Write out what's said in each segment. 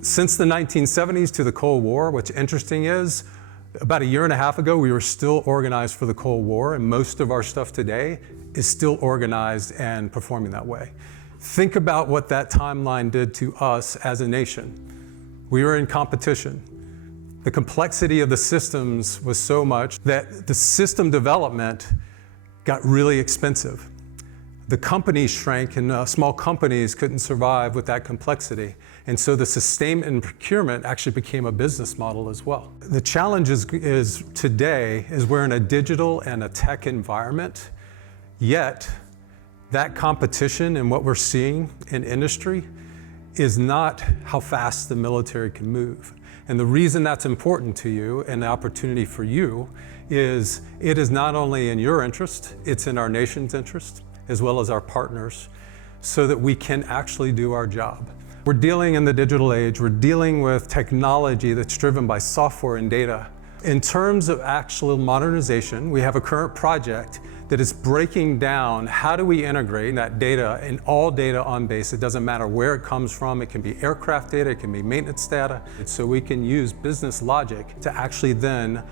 Since the 1970s to the Cold War, what's interesting is, about a year and a half ago, we were still organized for the Cold War, and most of our stuff today is still organized and performing that way. Think about what that timeline did to us as a nation. We were in competition. The complexity of the systems was so much that the system development got really expensive. The companies shrank, and small companies couldn't survive with that complexity. And so the sustainment and procurement actually became a business model as well. The challenge is today is we're in a digital and a tech environment, yet that competition and what we're seeing in industry is not how fast the military can move. And the reason that's important to you and the opportunity for you is it is not only in your interest, it's in our nation's interest, as well as our partners, so that we can actually do our job. We're dealing in the digital age, we're dealing with technology that's driven by software and data. In terms of actual modernization, we have a current project that is breaking down how do we integrate that data and all data on base. It doesn't matter where it comes from, it can be aircraft data, it can be maintenance data, so we can use business logic to actually then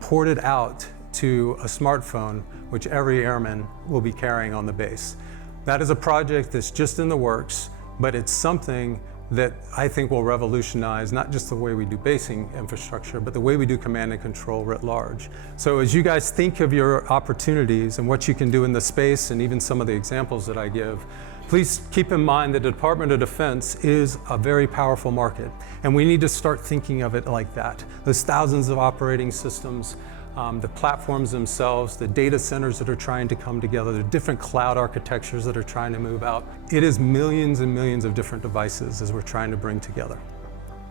port it out to a smartphone, which every airman will be carrying on the base. That is a project that's just in the works, but it's something that I think will revolutionize not just the way we do basing infrastructure, but the way we do command and control writ large. So as you guys think of your opportunities and what you can do in the space, and even some of the examples that I give, please keep in mind that the Department of Defense is a very powerful market, and we need to start thinking of it like that. There's thousands of operating systems, the platforms themselves, the data centers that are trying to come together, the different cloud architectures that are trying to move out. It is millions and millions of different devices as we're trying to bring together.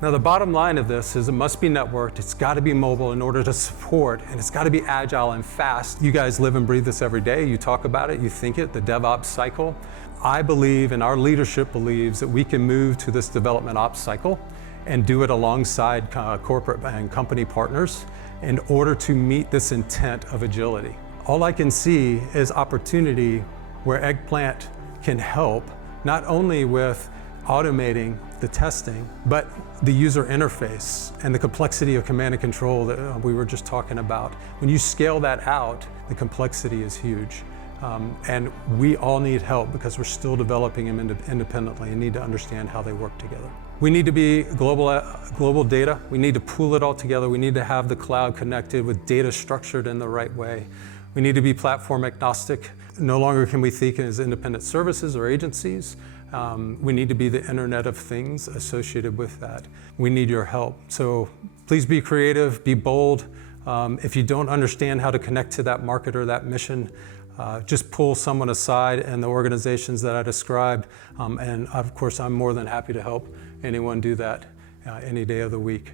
Now the bottom line of this is it must be networked, it's got to be mobile in order to support, and it's got to be agile and fast. You guys live and breathe this every day, you talk about it, you think it, the DevOps cycle. I believe, and our leadership believes, that we can move to this development ops cycle and do it alongside corporate and company partners in order to meet this intent of agility. All I can see is opportunity where Eggplant can help, not only with automating the testing, but the user interface and the complexity of command and control that we were just talking about. When you scale that out, the complexity is huge. And we all need help because we're still developing them independently and need to understand how they work together. We need to be global data. We need to pool it all together. We need to have the cloud connected with data structured in the right way. We need to be platform agnostic. No longer can we think as independent services or agencies. We need to be the Internet of Things associated with that. We need your help. So please be creative, be bold. If you don't understand how to connect to that market or that mission, just pull someone aside and the organizations that I described. And of course, I'm more than happy to help anyone do that any day of the week.